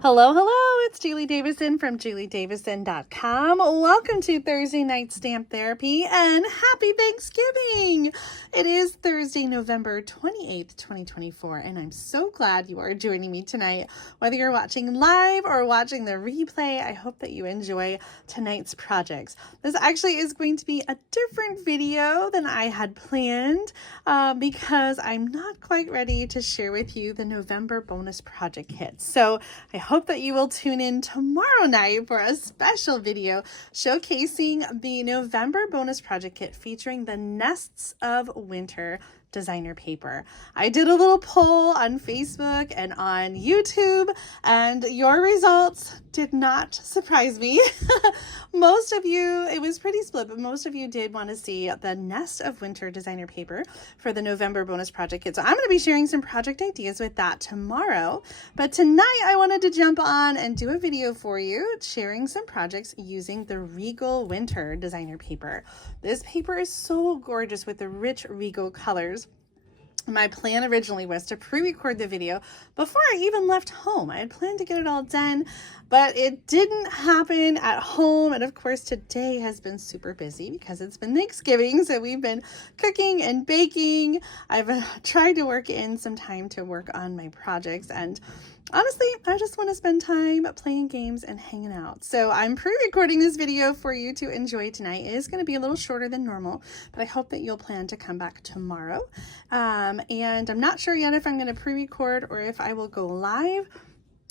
Hello, hello, it's Julie Davison from juliedavison.com. Welcome to Thursday Night Stamp Therapy and happy Thanksgiving! It is Thursday, November 28th, 2024, and I'm so glad you are joining me tonight. Whether you're watching live or watching the replay, I hope that you enjoy tonight's projects. This actually is going to be a different video than I had planned because I'm not quite ready to share with you the November bonus project kit. So I hope that you will tune in tomorrow night for a special video showcasing the November bonus project kit featuring the Nests of Winter Designer Paper. I did a little poll on Facebook and on YouTube, and your results did not surprise me. Most of you, it was pretty split, but most of you did want to see the Nest of Winter Designer Paper for the November bonus project kit. So I'm going to be sharing some project ideas with that tomorrow. But tonight I wanted to jump on and do a video for you sharing some projects using the Regal Winter Designer Paper. This paper is so gorgeous with the rich Regal colors. My plan originally was to pre-record the video before I even left home. I had planned to get it all done, but it didn't happen at home. And of course, today has been super busy because it's been Thanksgiving. So we've been cooking and baking. I've tried to work in some time to work on my projects, and honestly, I just want to spend time playing games and hanging out. So I'm pre-recording this video for you to enjoy tonight. It is going to be a little shorter than normal, but I hope that you'll plan to come back tomorrow. And I'm not sure yet if I'm going to pre-record or if I will go live.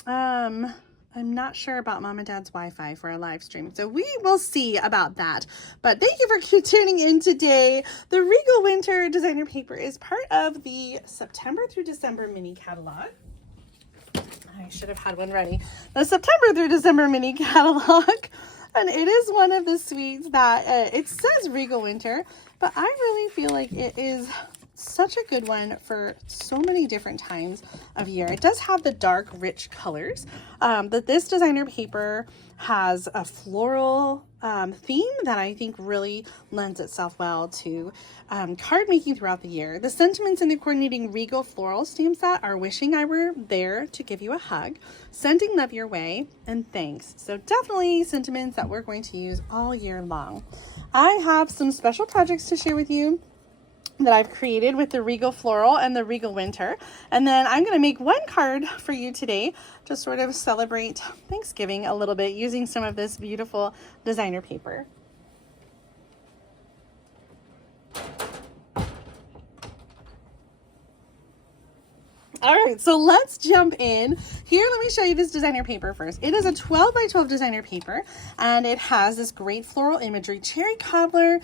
I'm not sure about Mom and Dad's Wi-Fi for a live stream, so we will see about that. But thank you for tuning in today. The Regal Winter Designer Paper is part of the September through December mini catalog. I should have had one ready. The September through December mini catalog. And it is one of the suites that it says Regal Winter, but I really feel like it is such a good one for so many different times of year. It does have the dark, rich colors, but this designer paper has a floral theme that I think really lends itself well to card making throughout the year. The sentiments in the coordinating Regal floral stamp set are wishing I were there to give you a hug, sending love your way, and thanks. So definitely sentiments that we're going to use all year long. I have some special projects to share with you that I've created with the Regal Floral and the Regal Winter. And then I'm going to make one card for you today to sort of celebrate Thanksgiving a little bit using some of this beautiful designer paper. All right, so let's jump in. Here, let me show you this designer paper first. It is a 12 by 12 designer paper, and it has this great floral imagery: cherry cobbler,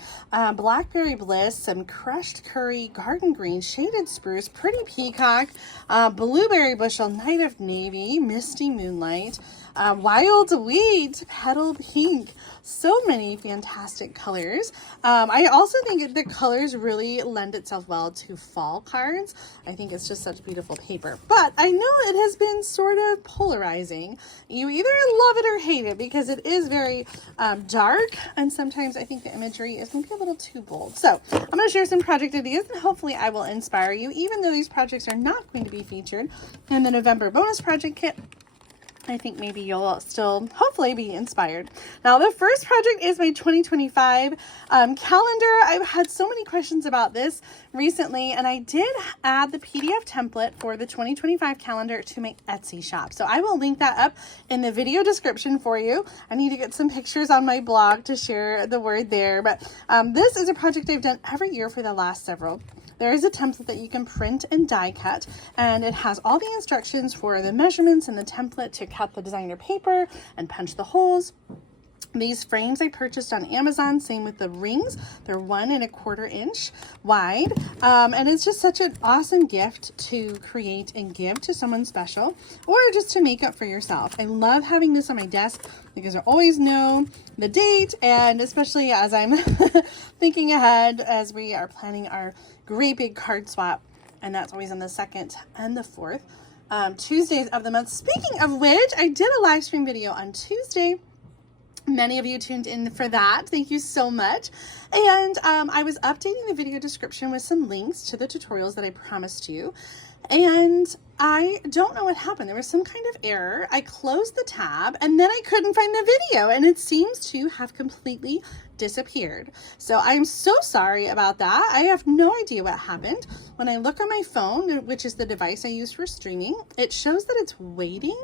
blackberry bliss, some crushed curry, garden green, shaded spruce, pretty peacock, blueberry bushel, night of navy, misty moonlight, wild wheat, petal pink. So many fantastic colors. I also think the colors really lend itself well to fall cards. I think it's just such beautiful paper. But I know it has been sort of polarizing. You either love it or hate it because it is very dark, and sometimes I think the imagery is maybe a little too bold. So I'm going to share some project ideas, and hopefully I will inspire you, even though these projects are not going to be featured in the November bonus project kit. I think maybe you'll still hopefully be inspired. Now, the first project is my 2025 calendar. I've had so many questions about this recently, and I did add the PDF template for the 2025 calendar to my Etsy shop. So I will link that up in the video description for you. I need to get some pictures on my blog to share the word there, but this is a project I've done every year for the last several. There is a template that you can print and die cut, and it has all the instructions for the measurements and the template to cut the designer paper and punch the holes. These frames I purchased on Amazon, same with the rings. They're 1 1/4 inch wide. And it's just such an awesome gift to create and give to someone special, or just to make up for yourself. I love having this on my desk because I always know the date, and especially as I'm thinking ahead as we are planning our great big card swap. And that's always on the 2nd and the 4th Tuesdays of the month. Speaking of which, I did a live stream video on Tuesday. Many of you tuned in for that. Thank you so much. And I was updating the video description with some links to the tutorials that I promised you. And I don't know what happened. There was some kind of error. I closed the tab and then I couldn't find the video, and it seems to have completely disappeared. So I'm so sorry about that. I have no idea what happened. When I look on my phone, which is the device I use for streaming, it shows that it's waiting,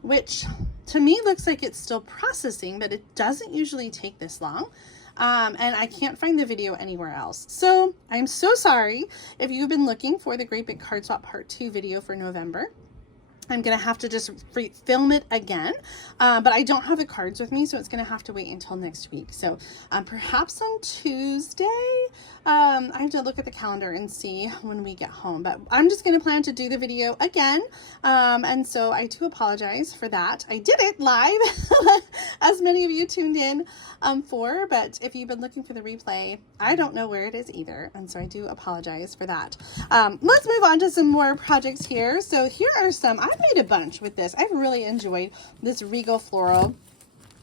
which to me looks like it's still processing, but it doesn't usually take this long. And I can't find the video anywhere else. So I'm so sorry if you've been looking for the Great Big Card Swap Part 2 video for November. I'm going to have to just film it again, but I don't have the cards with me, so it's going to have to wait until next week. So perhaps on Tuesday, I have to look at the calendar and see when we get home, but I'm just going to plan to do the video again. And so I do apologize for that. I did it live, as many of you tuned in for, but if you've been looking for the replay, I don't know where it is either. And so I do apologize for that. Let's move on to some more projects here. So here are some, I've made a bunch with this. I've really enjoyed this Regal Floral,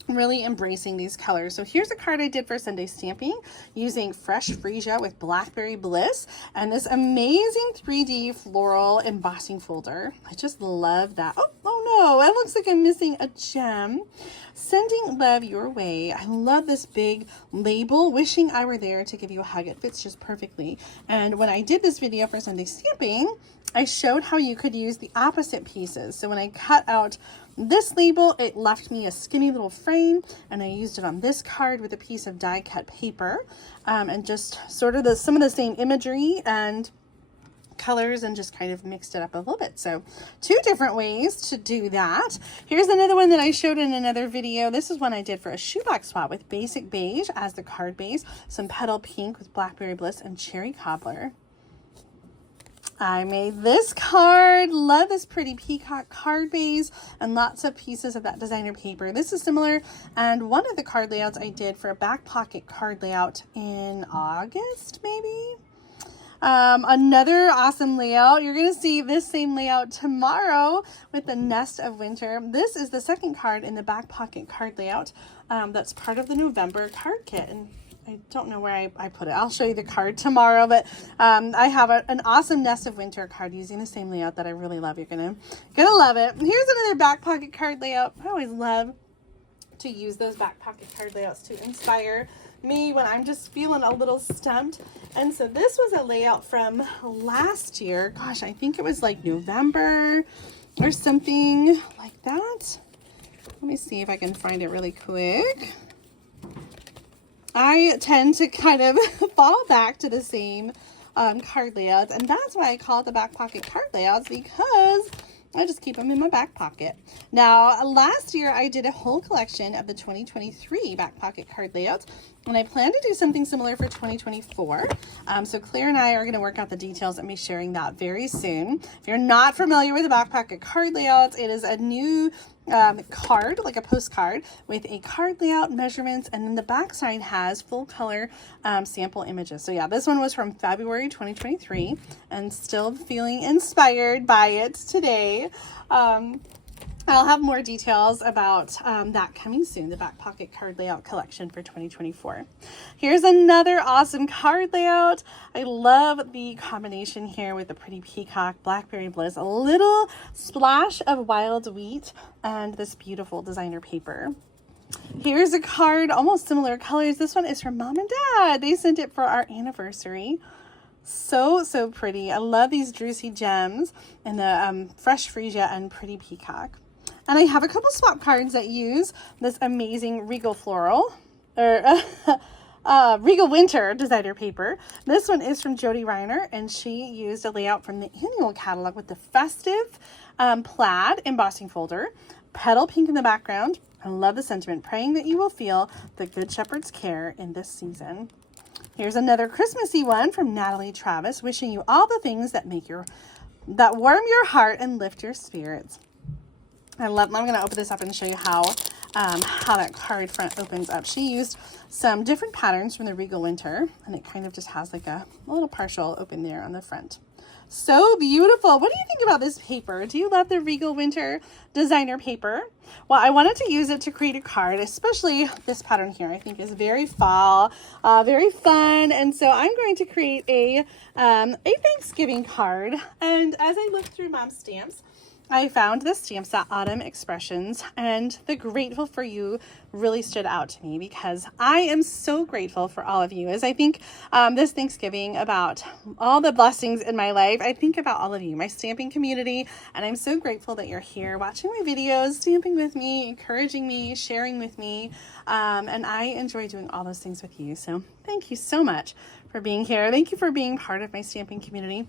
really embracing these colors. So here's a card I did for Sunday stamping using Fresh Freesia with Blackberry Bliss and this amazing 3D floral embossing folder. I just love that. Oh no, it looks like I'm missing a gem. Sending love your way. I love this big label, wishing I were there to give you a hug. It fits just perfectly. And when I did this video for Sunday stamping, I showed how you could use the opposite pieces. So when I cut out this label, it left me a skinny little frame, and I used it on this card with a piece of die cut paper, and just sort of some of the same imagery and colors, and just kind of mixed it up a little bit. So 2 different ways to do that. Here's another one that I showed in another video. This is one I did for a shoebox swap with Basic Beige as the card base, some Petal Pink with Blackberry Bliss and Cherry Cobbler. I made this card. Love this pretty peacock card base and lots of pieces of that designer paper. This is similar, and one of the card layouts I did for a back pocket card layout in August, maybe. Another awesome layout. You're going to see this same layout tomorrow with the Nest of Winter. This is the second card in the back pocket card layout. That's part of the November card kit, and I don't know where I put it. I'll show you the card tomorrow, but I have an awesome Nest of Winter card using the same layout that I really love. You're gonna love it. Here's another back pocket card layout. I always love to use those back pocket card layouts to inspire me when I'm just feeling a little stumped. And so this was a layout from last year. Gosh, I think it was like November or something like that. Let me see if I can find it really quick. I tend to kind of fall back to the same card layouts, and that's why I call it the back pocket card layouts, because I just keep them in my back pocket. Now, last year I did a whole collection of the 2023 back pocket card layouts, and I plan to do something similar for 2024. So Claire and I are going to work out the details and be sharing that very soon. If you're not familiar with the back pocket card layouts, it is a new card, like a postcard with a card layout, measurements, and then the back side has full color sample images. So yeah, this one was from February 2023 and still feeling inspired by it today. I'll have more details about that coming soon, the back pocket card layout collection for 2024. Here's another awesome card layout. I love the combination here with the pretty peacock, Blackberry Bliss, a little splash of wild wheat, and this beautiful designer paper. Here's a card, almost similar colors. This one is from Mom and Dad. They sent it for our anniversary. So pretty. I love these Druzy gems and the Fresh Freesia and Pretty Peacock. And I have a couple swap cards that use this amazing Regal Floral, or Regal Winter Designer Paper. This one is from Jody Reiner, and she used a layout from the annual catalog with the festive plaid embossing folder, Petal Pink in the background. I love the sentiment, praying that you will feel the Good Shepherd's care in this season. Here's another Christmassy one from Natalie Travis, wishing you all the things that warm your heart and lift your spirits. I'm going to open this up and show you how that card front opens up. She used some different patterns from the Regal Winter, and it kind of just has like a little partial open there on the front. So beautiful. What do you think about this paper? Do you love the Regal Winter Designer Paper? Well, I wanted to use it to create a card, especially this pattern here. I think is very fall, very fun. And so I'm going to create a Thanksgiving card. And as I looked through Mom's stamps, I found the stamp set Autumn Expressions, and the Grateful for You really stood out to me because I am so grateful for all of you. As I think this Thanksgiving about all the blessings in my life, I think about all of you, my stamping community, and I'm so grateful that you're here watching my videos, stamping with me, encouraging me, sharing with me, and I enjoy doing all those things with you. So thank you so much for being here. Thank you for being part of my stamping community.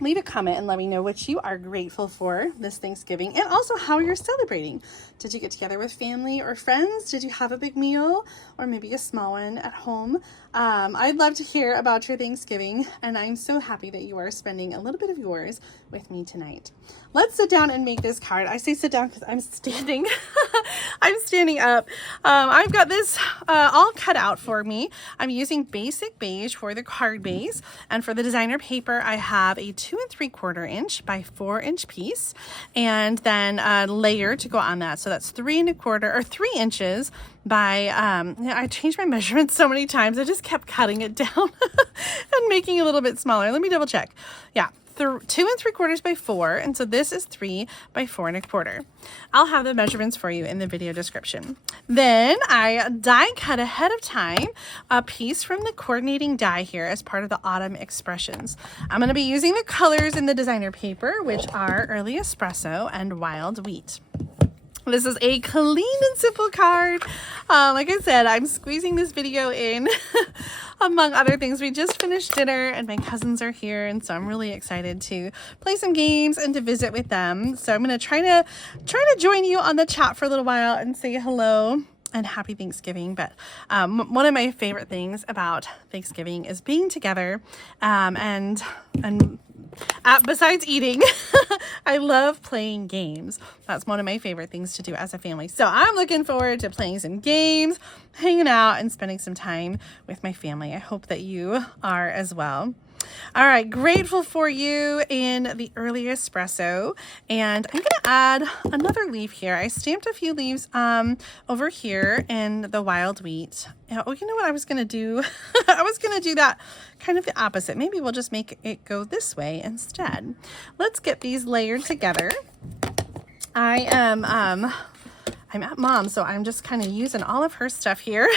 Leave a comment and let me know what you are grateful for this Thanksgiving and also how you're celebrating. Did you get together with family or friends? Did you have a big meal or maybe a small one at home? I'd love to hear about your Thanksgiving, and I'm so happy that you are spending a little bit of yours with me tonight. Let's sit down and make this card. I say sit down because I'm standing. I'm standing up. I've got this all cut out for me. I'm using basic beige for the card base, and for the designer paper I have a 2 3/4 inch by 4 inch piece, and then a layer to go on that. So that's 3 1/4 or 3 inches by I changed my measurements so many times. I just kept cutting it down and making it a little bit smaller. Let me double check. Yeah, 2 3/4 by 4, and so this is 3 by 4 1/4. I'll have the measurements for you in the video description. Then I die cut ahead of time a piece from the coordinating die here as part of the Autumn Expressions. I'm going to be using the colors in the designer paper, which are Early Espresso and Wild Wheat. This is a clean and simple card. Like I said, I'm squeezing this video in among other things. We just finished dinner and my cousins are here, and so I'm really excited to play some games and to visit with them. So I'm going to try to join you on the chat for a little while and say hello and happy Thanksgiving. But one of my favorite things about Thanksgiving is being together, and besides eating, I love playing games. That's one of my favorite things to do as a family. So I'm looking forward to playing some games, hanging out, and spending some time with my family. I hope that you are as well. All right, grateful for you in the Early Espresso, and I'm going to add another leaf here. I stamped a few leaves over here in the Wild Wheat. Oh, you know what I was going to do? I was going to do that kind of the opposite. Maybe we'll just make it go this way instead. Let's get these layered together. I'm at Mom, so I'm just kind of using all of her stuff here.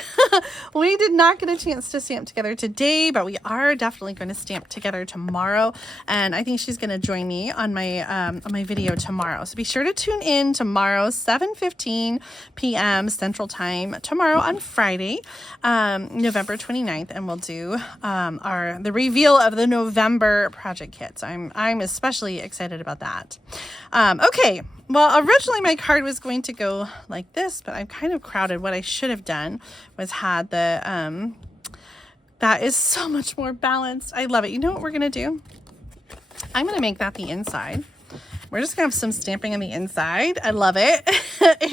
We did not get a chance to stamp together today, but we are definitely going to stamp together tomorrow, and I think she's going to join me on my video tomorrow. So be sure to tune in tomorrow, 7:15 p.m. Central Time, tomorrow on Friday, November 29th, and we'll do the reveal of the November project kits. I'm especially excited about that. Okay. Well, originally my card was going to go like this, but I'm kind of crowded. What I should have done was had the, that is so much more balanced. I love it. You know what we're going to do? I'm going to make that the inside. We're just going to have some stamping on the inside. I love it.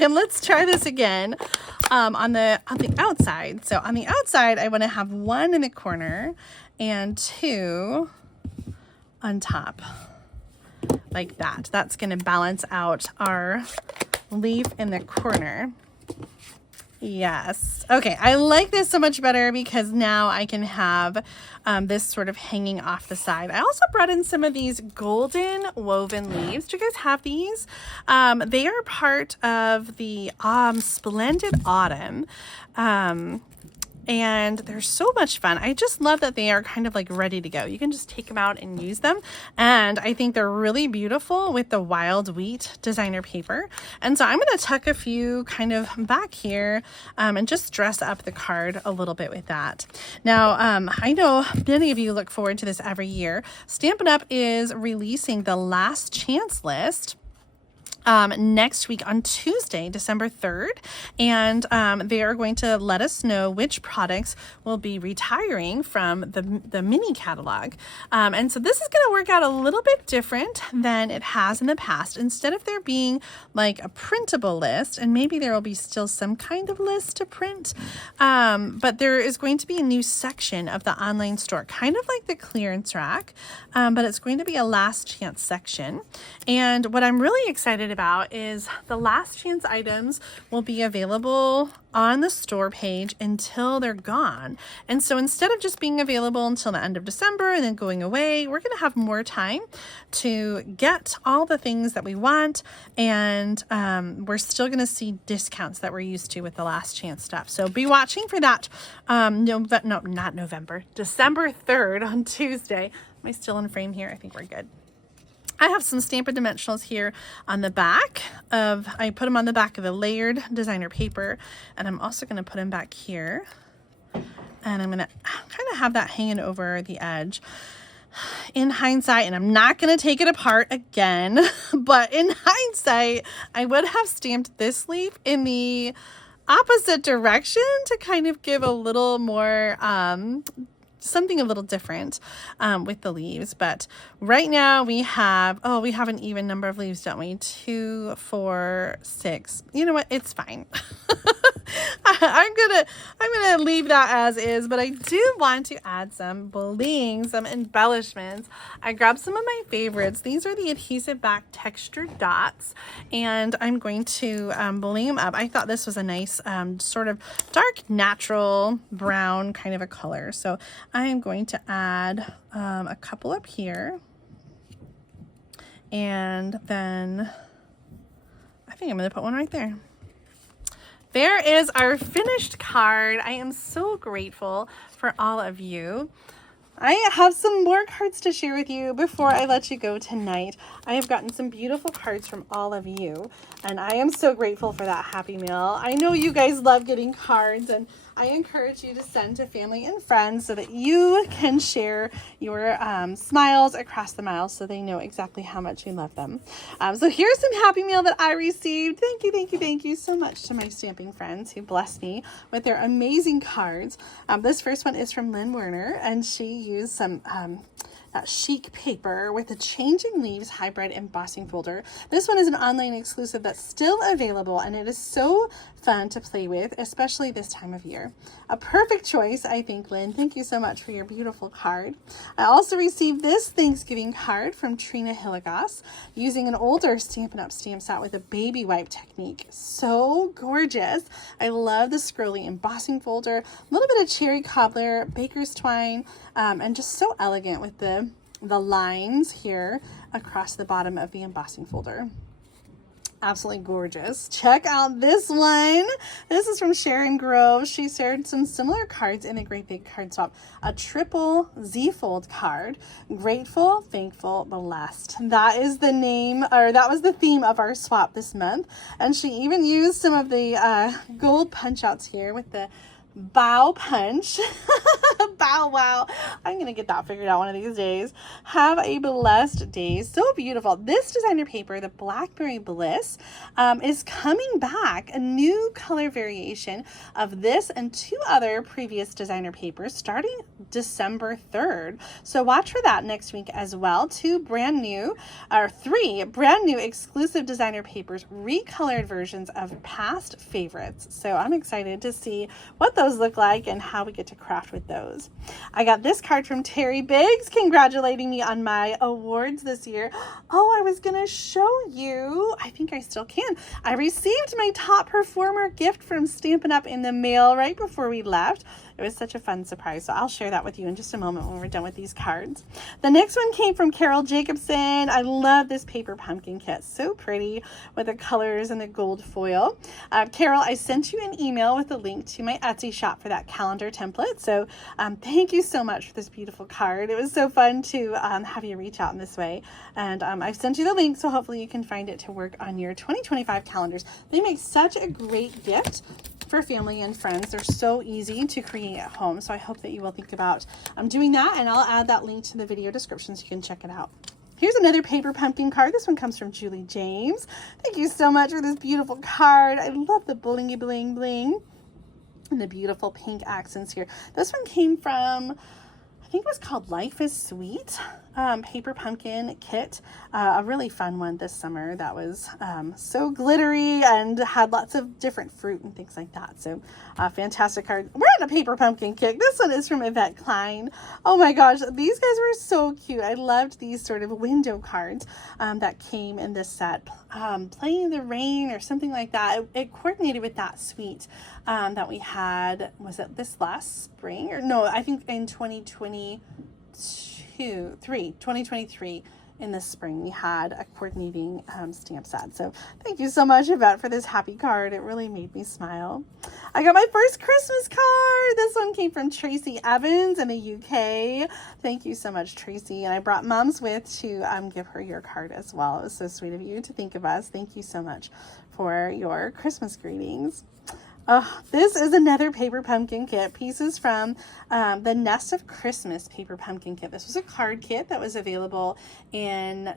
And let's try this again on the outside. So on the outside, I want to have 1 in the corner and 2 on top. Like that. That's going to balance out our leaf in the corner. Yes. Okay. I like this so much better because now I can have this sort of hanging off the side. I also brought in some of these golden woven leaves. Do you guys have these? They are part of the Splendid Autumn. And they're so much fun. I just love that they are kind of like ready to go. You can just take them out and use them. And I think they're really beautiful with the Wild Wheat designer paper. And so I'm going to tuck a few kind of back here and just dress up the card a little bit with that. Now, I know many of you look forward to this every year. Stampin' Up! Is releasing the Last Chance list next week on Tuesday, December 3rd, and they are going to let us know which products will be retiring from the mini catalog. And so this is going to work out a little bit different than it has in the past. Instead of there being like a printable list, and maybe there will be still some kind of list to print, but there is going to be a new section of the online store, kind of like the clearance rack, but it's going to be a last chance section. And what I'm really excited about is the last chance items will be available on the store page until they're gone. And so instead of just being available until the end of December and then going away, we're going to have more time to get all the things that we want. And we're still going to see discounts that we're used to with the last chance stuff. So be watching for that. December 3rd on Tuesday. Am I still in frame here? I think we're good. I have some Stampin' Dimensionals here on the back I put them on the back of the layered designer paper, and I'm also going to put them back here, and I'm going to kind of have that hanging over the edge. In hindsight, and I'm not going to take it apart again, but in hindsight, I would have stamped this leaf in the opposite direction to kind of give a little more something a little different with the leaves. But right now we have an even number of leaves, don't we? 2, 4, 6. You know what? It's fine. I'm gonna leave that as is, but I do want to add some bling, some embellishments. I grabbed some of my favorites. These are the adhesive back textured dots, and I'm going to bling them up. I thought this was a nice sort of dark natural brown kind of a color, so I am going to add a couple up here, and then I think I'm going to put one right there. There is our finished card. I am so grateful for all of you. I have some more cards to share with you before I let you go tonight. I have gotten some beautiful cards from all of you, and I am so grateful for that Happy Mail. I know you guys love getting cards, and I encourage you to send to family and friends so that you can share your smiles across the miles so they know exactly how much you love them. So here's some Happy Mail that I received. Thank you so much to my stamping friends who blessed me with their amazing cards. This first one is from Lynn Werner, and she used some chic paper with a Changing Leaves hybrid embossing folder. This one is an online exclusive that's still available, and it is so fun to play with, especially this time of year. A perfect choice, I think, Lynn. Thank you so much for your beautiful card. I also received this Thanksgiving card from Trina Hilligoss using an older Stampin' Up stamp set with a baby wipe technique. So gorgeous. I love the scrolly embossing folder, a little bit of cherry cobbler, baker's twine, and just so elegant with the lines here across the bottom of the embossing folder. Absolutely gorgeous. Check out this one. This is from Sharon Grove. She shared some similar cards in a great big card swap. A triple Z-fold card. Grateful, thankful, blessed. That is the name, or that was the theme of our swap this month. And she even used some of the gold punch outs here with the bow punch. Bow wow. I'm going to get that figured out one of these days. Have a blessed day. So beautiful. This designer paper, the Blackberry Bliss, is coming back. A new color variation of this and 2 other previous designer papers starting December 3rd. So watch for that next week as well. 3 brand new exclusive designer papers, recolored versions of past favorites. So I'm excited to see what those look like and how we get to craft with those. I got this card from Terry Biggs congratulating me on my awards this year. Oh, I was gonna show you. I think I still can. I received my top performer gift from Stampin' Up in the mail right before we left. It was such a fun surprise, so I'll share that with you in just a moment when we're done with these cards. The next one came from Carol Jacobson. I love this paper pumpkin kit. So pretty with the colors and the gold foil. Carol, I sent you an email with a link to my Etsy shop for that calendar template. So thank you so much for this beautiful card. It was so fun to have you reach out in this way. And I've sent you the link, so hopefully you can find it to work on your 2025 calendars. They make such a great gift for family and friends. They're so easy to create at home, so I hope that you will think about doing that, and I'll add that link to the video description so you can check it out. Here's another paper pumpkin card. This one comes from Julie James. Thank you so much for this beautiful card. I love the blingy bling bling and the beautiful pink accents here. This one came from, I think it was called Life is Sweet paper pumpkin kit. A really fun one this summer that was so glittery and had lots of different fruit and things like that. So fantastic card. We're on a paper pumpkin kit. This one is from Yvette Klein. Oh my gosh, these guys were so cute. I loved these sort of window cards that came in this set. Playing in the Rain or something like that. It coordinated with that suite that we had, was it this last spring? Or no, I think in 2023 in the spring we had a coordinating stamp set. So thank you so much, Yvette, for this happy card. It really made me smile. I got my first Christmas card. This one came from Tracy Evans in the UK. Thank you so much, Tracy. And I brought Mom's with to give her your card as well. It was so sweet of you to think of us. Thank you so much for your Christmas greetings. Oh, this is another paper pumpkin kit. Pieces from the Nest of Christmas paper pumpkin kit. This was a card kit that was available in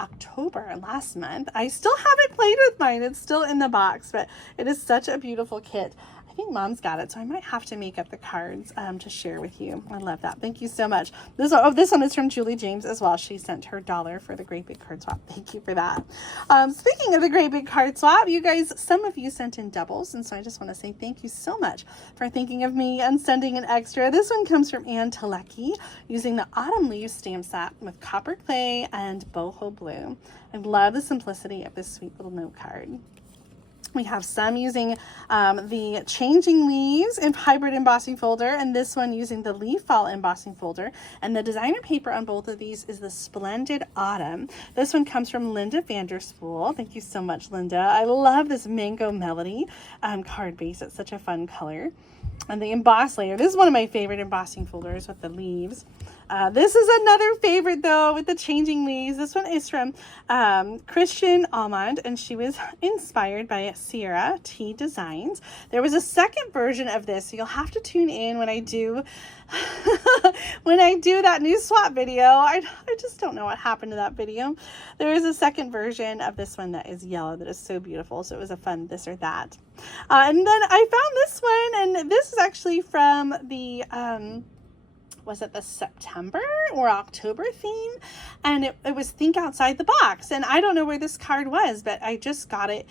October last month. I still haven't played with mine. It's still in the box, but it is such a beautiful kit. I think Mom's got it, so I might have to make up the cards to share with you. I love that. Thank you so much. This one is from Julie James as well. She sent her $1 for the Great Big Card Swap. Thank you for that. Speaking of the Great Big Card Swap, you guys, some of you sent in doubles, and so I just want to say thank you so much for thinking of me and sending an extra. This one comes from Ann Telecki using the Autumn Leaves stamp set with copper clay and boho blue. I love the simplicity of this sweet little note card. We have some using the Changing Leaves in hybrid embossing folder, and this one using the Leaf Fall embossing folder. And the designer paper on both of these is the Splendid Autumn. This one comes from Linda Vanderspool. Thank you so much, Linda. I love this Mango Melody card base. It's such a fun color. And the emboss layer. This is one of my favorite embossing folders with the leaves. This is another favorite though with the Changing Leaves. This one is from Christian Almond, and she was inspired by Sierra T Designs. There was a second version of this, so you'll have to tune in when I do that new swap video. I just don't know what happened to that video. There is a second version of this one that is yellow that is so beautiful. So it was a fun this or that. And then I found this one, and this is actually from the was it the September or October theme? And it was Think Outside the Box. And I don't know where this card was, but I just got it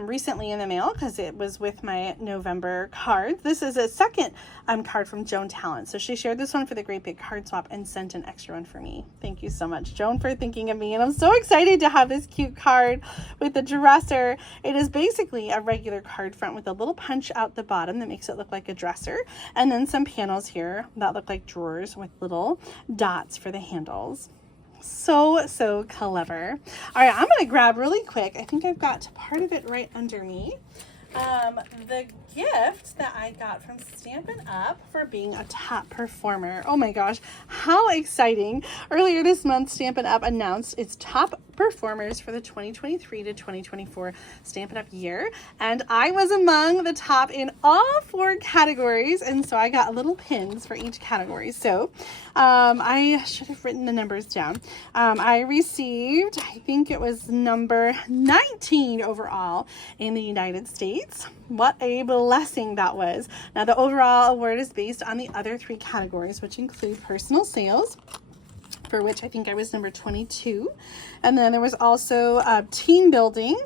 recently in the mail because it was with my November cards. This is a second card from Joan Talent. So she shared this one for the Great Big Card Swap and sent an extra one for me. Thank you so much, Joan, for thinking of me. And I'm so excited to have this cute card with the dresser. It is basically a regular card front with a little punch out the bottom that makes it look like a dresser. And then some panels here that look like drawers with little dots for the handles. So clever. All right, I'm going to grab really quick. I think I've got part of it right under me. The gift that I got from Stampin' Up for being a top performer. Oh my gosh, how exciting. Earlier this month, Stampin' Up announced its top performers for the 2023 to 2024 Stampin' Up year, and I was among the top in all 4 categories, and so I got little pins for each category. So I should have written the numbers down. I received, I think it was number 19 overall in the United States. What a blessing that was. Now the overall award is based on the other 3 categories, which include personal sales, for which I think I was number 22. And then there was also team building.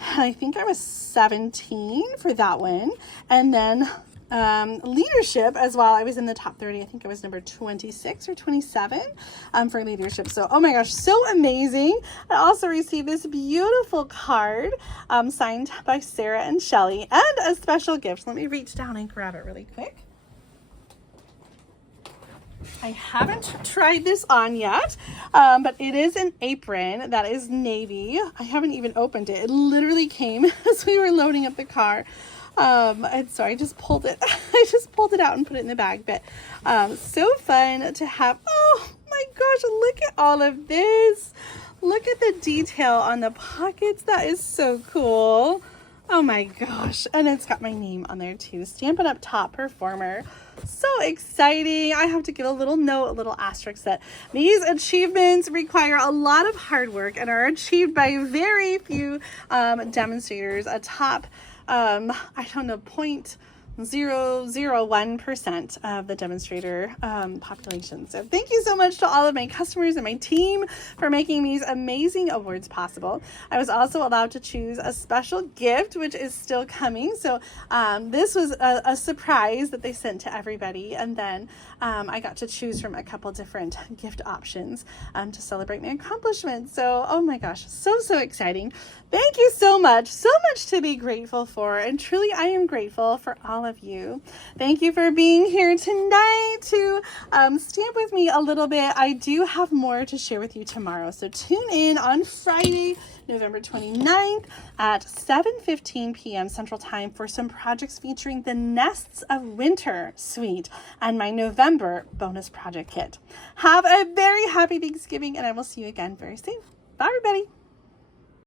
I think I was 17 for that one. And then leadership as well. I was in the top 30. I think I was number 26 or 27 for leadership. So, oh my gosh, so amazing. I also received this beautiful card signed by Sarah and Shelly, and a special gift. Let me reach down and grab it really quick. I haven't tried this on yet, but it is an apron that is navy. I haven't even opened it. It literally came as we were loading up the car. And so I just pulled it. I just pulled it out and put it in the bag. But so fun to have. Oh my gosh, look at all of this. Look at the detail on the pockets. That is so cool. Oh my gosh. And it's got my name on there too. Stampin' Up! Top Performer. So exciting. I have to give a little note, a little asterisk that these achievements require a lot of hard work and are achieved by very few demonstrators. A top, I don't know, 0.001% of the demonstrator population. So thank you so much to all of my customers and my team for making these amazing awards possible. I was also allowed to choose a special gift, which is still coming. So this was a surprise that they sent to everybody. And then I got to choose from a couple different gift options to celebrate my accomplishments. So, oh my gosh, so exciting. Thank you so much to be grateful for. And truly, I am grateful for all of you. Thank you for being here tonight to stamp with me a little bit. I do have more to share with you tomorrow. So tune in on Friday, November 29th at 7:15 p.m. Central Time for some projects featuring the Nests of Winter suite and my November bonus project kit. Have a very happy Thanksgiving, and I will see you again very soon. Bye, everybody.